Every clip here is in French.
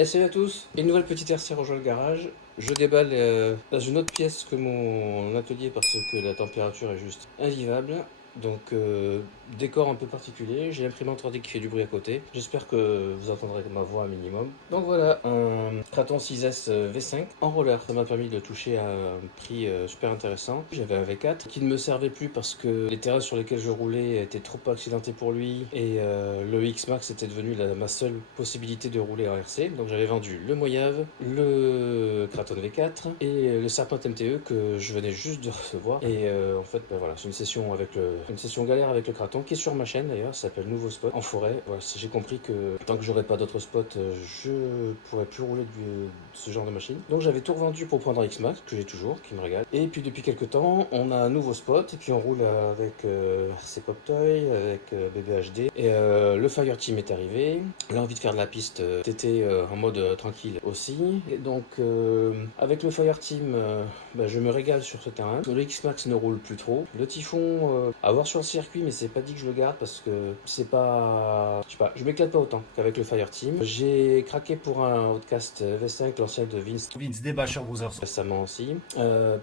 Eh, salut à tous, une nouvelle petite RC rejoint le garage. Je déballe dans une autre pièce que mon atelier parce que la température est juste invivable. Donc décor un peu particulier, j'ai l'imprimante 3D qui fait du bruit à côté. J'espère que vous entendrez ma voix un minimum. Donc voilà, un Kraton 6S V5 en roller. Ça m'a permis de le toucher à un prix super intéressant. J'avais un V4 qui ne me servait plus parce que les terrains sur lesquels je roulais étaient trop accidentés pour lui. Et le X-Max était devenu ma seule possibilité de rouler en RC. Donc j'avais vendu le Moyave, le Kraton V4 et le Serpent MTE que je venais juste de recevoir. Et en fait, ben voilà, c'est une session galère avec le Kraton qui est sur ma chaîne d'ailleurs, ça s'appelle Nouveau Spot en forêt. Voilà, j'ai compris que tant que j'aurais pas d'autres spots, je pourrais plus rouler de ce genre de machine. Donc j'avais tout revendu pour prendre un X-Max que j'ai toujours, qui me régale. Et puis depuis quelques temps, on a un nouveau spot et puis on roule avec RC Pop Toy, avec BBHD. Et le Fireteam est arrivé. L'envie de faire de la piste TT en mode tranquille aussi. Et donc avec le Fireteam, bah, je me régale sur ce terrain. Le X-Max ne roule plus trop. Le Typhon, à voir sur le circuit, mais c'est pas dit que je le garde parce que c'est pas. Je sais pas, je m'éclate pas autant qu'avec le Fireteam. J'ai craqué pour un Outcast V5, l'ancien de Vince des Bashir Brothers. récemment aussi,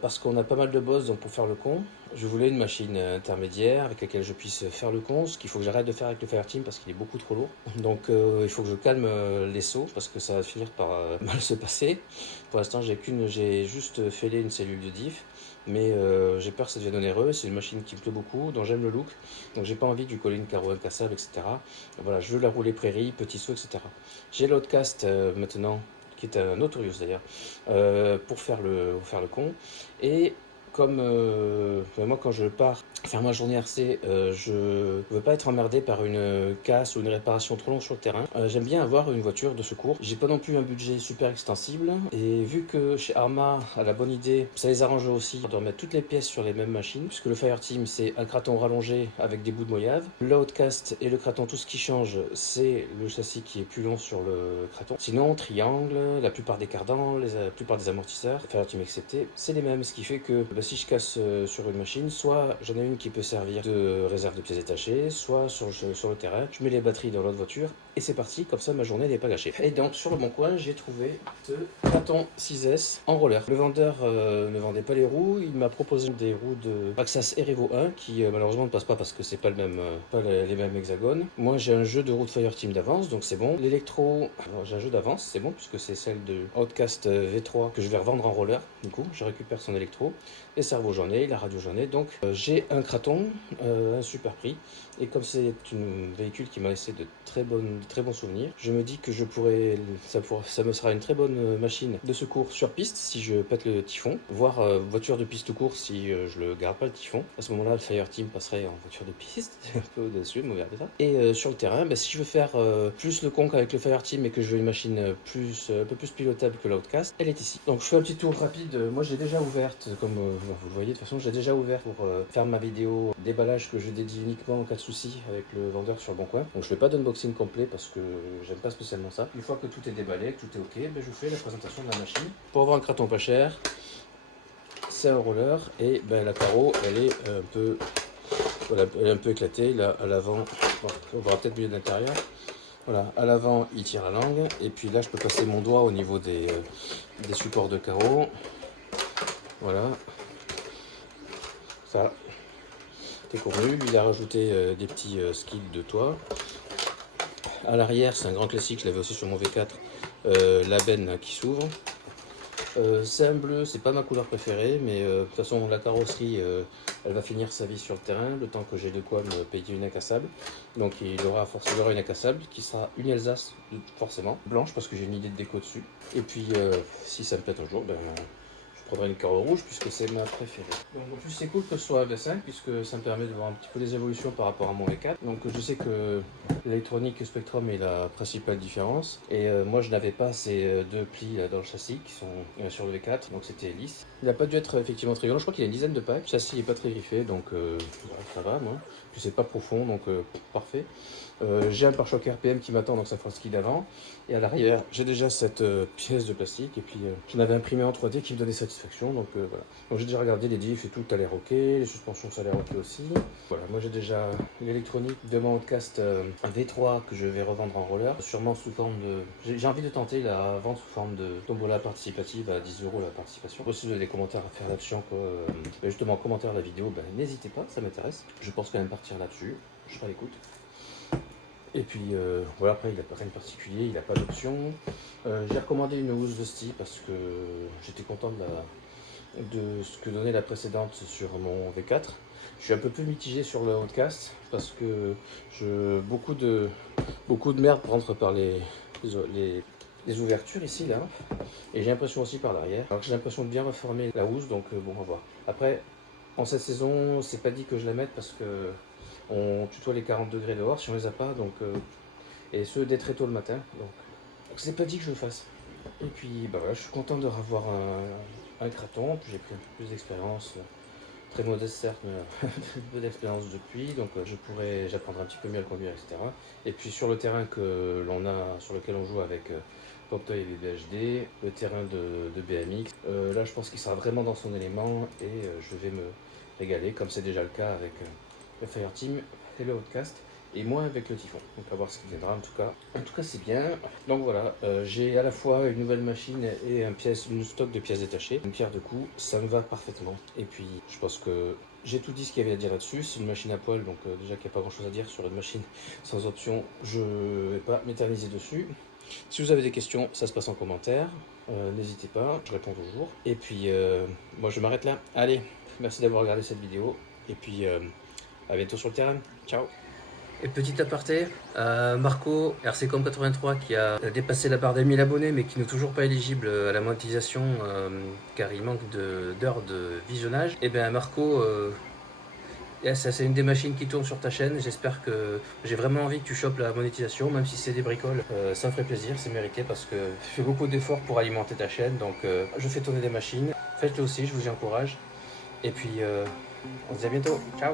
parce qu'on a pas mal de boss, donc pour faire le con, je voulais une machine intermédiaire avec laquelle je puisse faire le con, ce qu'il faut que j'arrête de faire avec le Fireteam parce qu'il est beaucoup trop lourd. Donc il faut que je calme les sauts parce que ça va finir par mal se passer. Pour l'instant, j'ai juste fêlé une cellule de diff, mais j'ai peur que ça devienne onéreux. C'est une machine qui me plaît beaucoup, dont j'aime le look, donc j'ai pas envie du colline carreau incassable, etc. Voilà, je veux la rouler prairie, petit saut, etc. J'ai l'Outcast maintenant, qui est un Notorious d'ailleurs, pour faire le con. Et comme moi quand je pars faire ma journée RC, je veux pas être emmerdé par une casse ou une réparation trop longue sur le terrain. J'aime bien avoir une voiture de secours. J'ai pas non plus un budget super extensible et vu que chez Arma a la bonne idée, ça les arrange aussi de remettre toutes les pièces sur les mêmes machines, puisque le Fireteam c'est un Kraton rallongé avec des bouts de Moyave. L'Outcast et le Kraton, tout ce qui change c'est le châssis qui est plus long sur le Kraton. Sinon triangle, la plupart des cardans, la plupart des amortisseurs, Fireteam excepté, c'est les mêmes, ce qui fait que si je casse sur une machine, soit j'en ai une qui peut servir de réserve de pièces détachées, soit sur le terrain, je mets les batteries dans l'autre voiture et c'est parti, comme ça ma journée n'est pas gâchée. Et donc sur le bon coin, j'ai trouvé ce Kraton 6S en roller. Le vendeur ne vendait pas les roues, il m'a proposé des roues de Maxxas Erevo 1 qui malheureusement ne passent pas parce que c'est pas les mêmes hexagones. Moi j'ai un jeu de roue de Fireteam d'avance, donc c'est bon. L'électro, j'ai un jeu d'avance, c'est bon puisque c'est celle de Outcast V3 que je vais revendre en roller. Du coup, je récupère son électro. Les cerveaux j'en ai, la radio j'en ai, donc j'ai un Kraton, un super prix, et comme c'est un véhicule qui m'a laissé de très bons souvenirs, je me dis que ça me sera une très bonne machine de secours sur piste si je pète le Typhon, voire voiture de piste tout court si je le garde pas le Typhon. À ce moment-là, le Fireteam passerait en voiture de piste, un peu audacieux de me regarder ça. Et sur le terrain, si je veux faire plus le con qu'avec le Fireteam et que je veux une machine un peu plus pilotable que l'Outcast, elle est ici. Donc je fais un petit tour rapide, moi j'ai déjà ouverte, comme vous le voyez, de toute façon j'ai déjà ouvert pour faire ma vidéo déballage que je dédie uniquement en cas de souci avec le vendeur sur le bon coin. Donc je fais pas d'unboxing complet parce que j'aime pas spécialement ça. Une fois que tout est déballé, que tout est ok, je fais la présentation de la machine. Pour avoir un Kraton pas cher, c'est un roller et la carreau elle est un peu, voilà, elle est un peu éclatée là à l'avant. Bon, on verra peut-être mieux de l'intérieur. Voilà, à l'avant il tire la langue et puis là je peux passer mon doigt au niveau des supports de carreau. Voilà, ça c'est convenu. Lui il a rajouté des petits skids de toit. À l'arrière c'est un grand classique, je l'avais aussi sur mon V4, la benne qui s'ouvre. C'est un bleu, c'est pas ma couleur préférée, mais de toute façon la carrosserie elle va finir sa vie sur le terrain, le temps que j'ai de quoi me payer une incassable. Donc il aura forcément une incassable qui sera une Alsace forcément, blanche parce que j'ai une idée de déco dessus. Et puis si ça me pète un jour, je prendrai une carreau rouge puisque c'est ma préférée. Donc en plus c'est cool que ce soit un V5 puisque ça me permet de voir un petit peu les évolutions par rapport à mon V4. Donc je sais que l'électronique Spectrum est la principale différence. Et moi je n'avais pas ces deux plis dans le châssis qui sont sur le V4, donc c'était lisse. Il n'a pas dû être effectivement très grand, je crois qu'il a une dizaine de packs. Le châssis n'est pas très griffé, donc voilà, ça va moi. plus c'est pas profond, donc parfait. J'ai un pare-choc RPM qui m'attend, donc ça fera ski d'avant. Et à l'arrière, j'ai déjà cette pièce de plastique, et puis j'en avais imprimé en 3D qui me donnait satisfaction, donc voilà. Donc j'ai déjà regardé les diffs et tout, ça a l'air ok, les suspensions ça a l'air ok aussi. Voilà, moi j'ai déjà l'électronique de mon Outcast V3 que je vais revendre en roller, sûrement sous forme de... J'ai envie de tenter la vente sous forme de tombola participative à 10 € la participation. Si vous avez des commentaires à faire là-dessus, justement en commentaire de la vidéo, n'hésitez pas, ça m'intéresse. Je pense quand même partir là-dessus, je serai à l'écoute. Et puis voilà, après il n'a rien de particulier, il n'a pas d'option. J'ai recommandé une housse de Sti parce que j'étais content de ce que donnait la précédente sur mon V4. Je suis un peu plus mitigé sur le Outcast parce que beaucoup de merde rentre par les ouvertures ici là, et j'ai l'impression aussi par l'arrière. Alors j'ai l'impression de bien reformer la housse, donc bon, on va voir. Après, en cette saison, c'est pas dit que je la mette parce que on tutoie les 40 degrés dehors si on les a pas, donc et ce dès très tôt le matin, donc c'est pas dit que je le fasse. Et puis voilà, je suis content de revoir un Kraton, puis j'ai pris un peu plus d'expérience, très modeste certes, mais un peu d'expérience depuis, donc j'apprendrai un petit peu mieux à le conduire, etc. Et puis sur le terrain sur lequel on joue avec Poctoy et BBHD, le terrain de BMX, là je pense qu'il sera vraiment dans son élément, et je vais me régaler, comme c'est déjà le cas avec le Fireteam et le Outcast, et moins avec le Typhon. Donc on va voir ce qui viendra en tout cas. En tout cas c'est bien. Donc voilà, j'ai à la fois une nouvelle machine et une stock de pièces détachées. Une pierre de coups, ça me va parfaitement. Et puis je pense que j'ai tout dit ce qu'il y avait à dire là-dessus. C'est une machine à poil, donc déjà qu'il n'y a pas grand chose à dire sur une machine sans option, je ne vais pas m'éterniser dessus. Si vous avez des questions, ça se passe en commentaire. N'hésitez pas, je réponds toujours. Et puis moi je m'arrête là. Allez, merci d'avoir regardé cette vidéo. Et puis à bientôt sur le terrain. Ciao. Et petit aparté, Marco, RCCom83, qui a dépassé la barre des 1000 abonnés, mais qui n'est toujours pas éligible à la monétisation car il manque d'heures de visionnage. Et bien Marco, ça c'est une des machines qui tourne sur ta chaîne. J'espère que j'ai vraiment envie que tu chopes la monétisation, même si c'est des bricoles. Ça me ferait plaisir, c'est mérité parce que tu fais beaucoup d'efforts pour alimenter ta chaîne. Donc je fais tourner des machines. Faites-le aussi, je vous y encourage. Et puis on se dit à bientôt. Ciao.